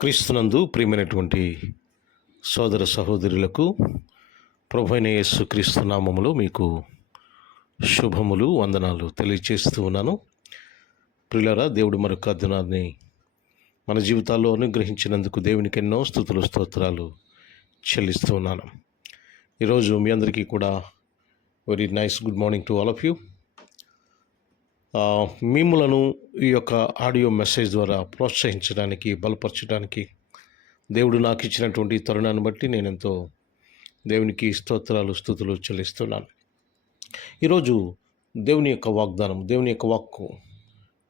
క్రీస్తునందు ప్రియమైనటువంటి సోదర సహోదరులకు ప్రభువైన యేసు క్రీస్తు నామములో మీకు శుభములు వందనాలు తెలియజేస్తూ ఉన్నాను. ప్రియులారా, దేవుడు మరొక దినాన్ని మన జీవితాల్లో అనుగ్రహించినందుకు దేవునికి ఎన్నో స్తుతులు స్తోత్రాలు చెల్లిస్తూ ఉన్నాను. ఈరోజు మీ అందరికీ కూడా very nice good morning to all of you. మిమ్ములను ఈ యొక్క ఆడియో మెసేజ్ ద్వారా ప్రోత్సహించడానికి, బలపరచడానికి దేవుడు నాకు ఇచ్చినటువంటి తరుణాన్ని బట్టి నేను ఎంతో దేవునికి స్తోత్రాలు స్తుతులు చెల్లిస్తున్నాను. ఈరోజు దేవుని యొక్క వాగ్దానం, దేవుని యొక్క వాక్కు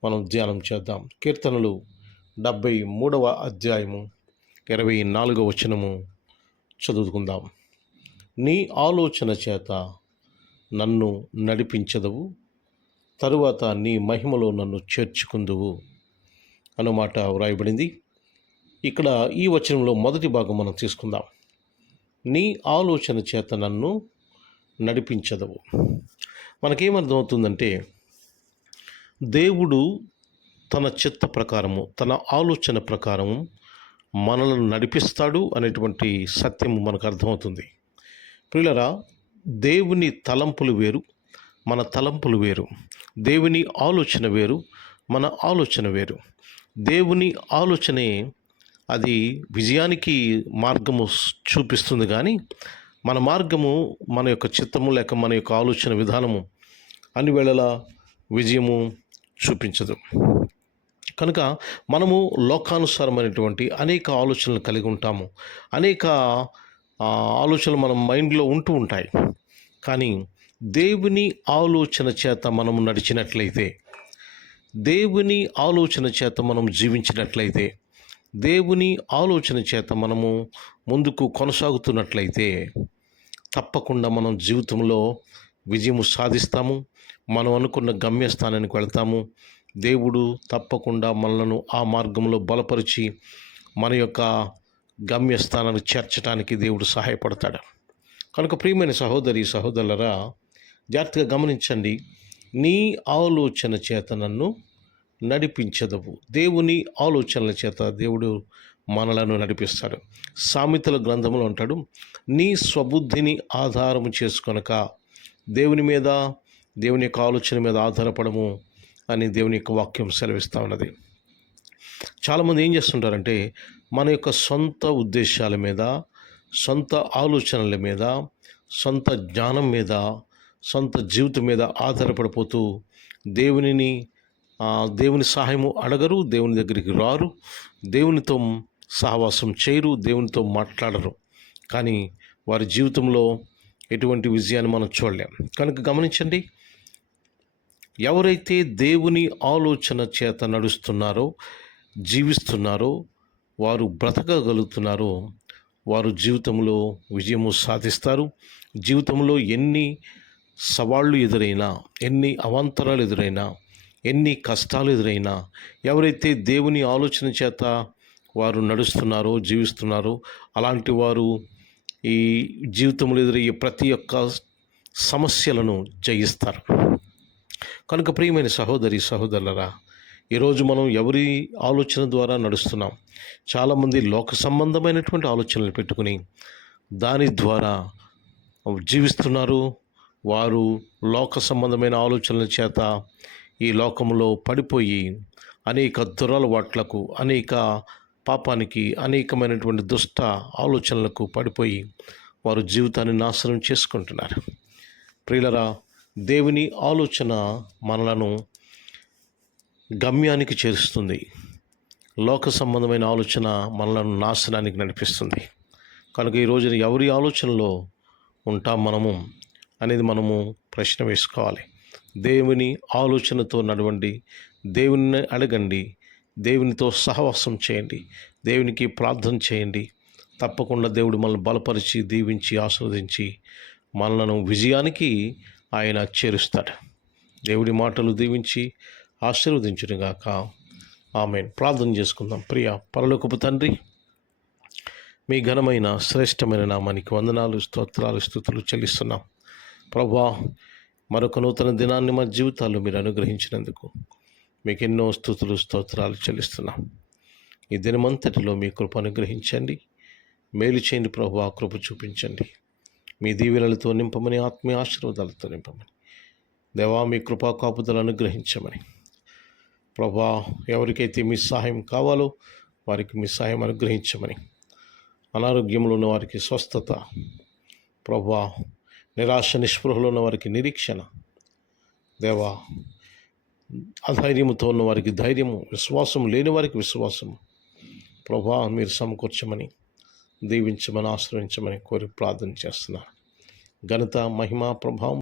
మనం ధ్యానం చేద్దాం. కీర్తనలు 73వ అధ్యాయము 24వ వచనము చదువుకుందాం. నీ ఆలోచన చేత నన్ను నడిపించదవు, తరువాత నీ మహిమలో నన్ను చేర్చుకుందువు అన్నమాట వ్రాయబడింది. ఇక్కడ ఈ వచనంలో మొదటి భాగం మనం తీసుకుందాం. నీ ఆలోచన చేత నన్ను నడిపించదవు. మనకేమర్థమవుతుందంటే, దేవుడు తన చిత్త ప్రకారము, తన ఆలోచన ప్రకారము మనలను నడిపిస్తాడు అనేటువంటి సత్యము మనకు అర్థమవుతుంది. ప్రియులారా, దేవుని తలంపులు వేరు, మన తలంపులు వేరు. దేవుని ఆలోచన వేరు, మన ఆలోచన వేరు. దేవుని ఆలోచనే అది విజయానికి మార్గము చూపిస్తుంది, కానీ మన మార్గము, మన యొక్క చిత్తము లేక మన యొక్క ఆలోచన విధానము అన్ని వేళలా విజయము చూపించదు. కనుక మనము లోకానుసారమైనటువంటి అనేక ఆలోచనలు కలిగి ఉంటాము. అనేక ఆలోచనలు మన మైండ్లో ఉంటూ ఉంటాయి. కానీ దేవుని ఆలోచన చేత మనము నడిచినట్లయితే, దేవుని ఆలోచన చేత మనం జీవించినట్లయితే, దేవుని ఆలోచన చేత మనము ముందుకు కొనసాగుతున్నట్లయితే తప్పకుండా మనం జీవితంలో విజయము సాధిస్తాము. మనం అనుకున్న గమ్యస్థానానికి వెళ్తాము. దేవుడు తప్పకుండా మనలను ఆ మార్గంలో బలపరిచి మన యొక్క గమ్యస్థానాన్ని చేర్చడానికి దేవుడు సహాయపడతాడు. కనుక ప్రియమైన సహోదరి సహోదరులరా, జాగ్రత్తగా గమనించండి. నీ ఆలోచన చేత నన్ను నడిపించదవు. దేవుని ఆలోచనల చేత దేవుడు మనలను నడిపిస్తాడు. సామెతల గ్రంథంలో అంటాడు, నీ స్వబుద్ధిని ఆధారము చేసుకొనక దేవుని మీద, దేవుని యొక్క ఆలోచన మీద ఆధారపడము అని దేవుని యొక్క వాక్యం సెలవిస్తూ ఉన్నది. చాలామంది ఏం చేస్తుంటారంటే, మన యొక్క సొంత ఉద్దేశాల మీద, సొంత ఆలోచనల మీద, సొంత జ్ఞానం మీద, సొంత జీవితం మీద ఆధారపడిపోతూ దేవుని సహాయము అడగరు, దేవుని దగ్గరికి రారు, దేవునితో సహవాసం చేయరు, దేవునితో మాట్లాడరు. కానీ వారి జీవితంలో ఎటువంటి విజయాన్ని మనం చూడలేం. కనుక గమనించండి, ఎవరైతే దేవుని ఆలోచన చేత నడుస్తున్నారో, జీవిస్తున్నారో, వారు బ్రతకగలుగుతున్నారో వారు జీవితంలో విజయము సాధిస్తారు. జీవితంలో ఎన్ని సవాళ్ళు ఎదురైనా, ఎన్ని అవాంతరాలు ఎదురైనా, ఎన్ని కష్టాలు ఎదురైనా, ఎవరైతే దేవుని ఆలోచన చేత వారు నడుస్తున్నారో, జీవిస్తున్నారో, అలాంటి వారు ఈ జీవితంలో ఎదురయ్యే ప్రతి ఒక్క సమస్యలను జయిస్తారు. కనుక ప్రియమైన సహోదరి సహోదరులరా, ఈరోజు మనం ఎవరి ఆలోచన ద్వారా నడుస్తున్నాం? చాలామంది లోక సంబంధమైనటువంటి ఆలోచనలు పెట్టుకుని దాని ద్వారా జీవిస్తున్నారు. వారు లోక సంబంధమైన ఆలోచనల చేత ఈ లోకంలో పడిపోయి అనేక దురలవాట్లకు, అనేక పాపానికి, అనేకమైనటువంటి దుష్ట ఆలోచనలకు పడిపోయి వారు జీవితాన్ని నాశనం చేసుకుంటున్నారు. ప్రియులరా, దేవుని ఆలోచన మనలను గమ్యానికి చేరుస్తుంది. లోక సంబంధమైన ఆలోచన మనలను నాశనానికి నడిపిస్తుంది. కనుక ఈ రోజున ఎవరి ఆలోచనలో ఉంటాం మనము అనేది మనము ప్రశ్న వేసుకోవాలి. దేవుని ఆలోచనతో నడవండి, దేవుని అడగండి, దేవునితో సహవాసం చేయండి, దేవునికి ప్రార్థన చేయండి. తప్పకుండా దేవుడు మనల్ని బలపరిచి, దీవించి, ఆశీర్వదించి మనలను విజయానికి ఆయన చేరుస్తాడు. దేవుడి మాటలు దీవించి ఆశీర్వదించునుగాక. ఆమేన్. ప్రార్థన చేసుకుందాం. ప్రియ పరలోకపు తండ్రి, మీ ఘనమైన శ్రేష్టమైన నామానికి వందనాలు, స్తోత్రాలు, స్తుతులు చెల్లిస్తున్నాం. ప్రభువా, మరొక నూతన దినాన్ని మా జీవితాల్లో మీరు అనుగ్రహించినందుకు మీకు ఎన్నో స్తుతులు స్తోత్రాలు చెల్లిస్తున్నాం. ఈ దినమంతటిలో మీ కృప అనుగ్రహించండి. మేలు చేయండి ప్రభువా, కృప చూపించండి. మీ దీవెనలతో నింపమని, ఆత్మీయ ఆశీర్వాదాలతో నింపమని, దేవా మీ కృపా కాపుదలు అనుగ్రహించమని, ప్రభువా ఎవరికైతే మీ సహాయం కావాలో వారికి మీ సహాయం అనుగ్రహించమని, అనారోగ్యంలో ఉన్న వారికి స్వస్థత, ప్రభువా నిరాశ నిస్పృహలో ఉన్న వారికి నిరీక్షణ, దేవా అధైర్యముతో ఉన్న వారికి ధైర్యము, విశ్వాసం లేని వారికి విశ్వాసము, ప్రభువా మీరు సమకూర్చమని, దీవించమని, ఆశ్రయించమని కోరి ప్రార్థన చేస్తున్నాను. ఘనత, మహిమ, ప్రభావం